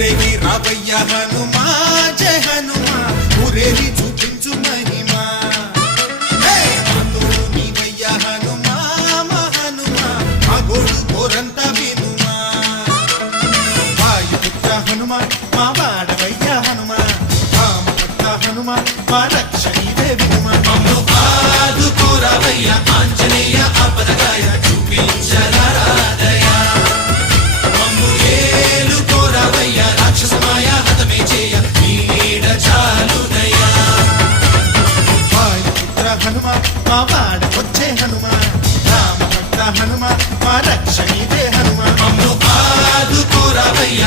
ఊరేగి రావయ్య హనుమా జయ హనుమా ఊరేగి చూపించు మహిమా తోడు నీవయ్య హనుమా మా హనుమా మా గోడు కోరంత వినుమా వాయుపుత్ర హనుమా మా వాడవయ్య హనుమా రామపుత్ర హనుమా మా రక్షణీవే వినుమా మమ్ము ఆదుకోరావయ్య ఆంజనేయ ఆపదగాయ చూపించరాదయ మమ్ము ఏలుకోరావయ్య రాక్షసమాయ హతమే చేయ నీడ చాలునయ్య వాయుపుత్ర హనుమా మా వాడవచ్చే హనుమా రామభక్త హనుమా మా రక్షణీవే హనుమా మమ్ము ఆదుకోరావయ్య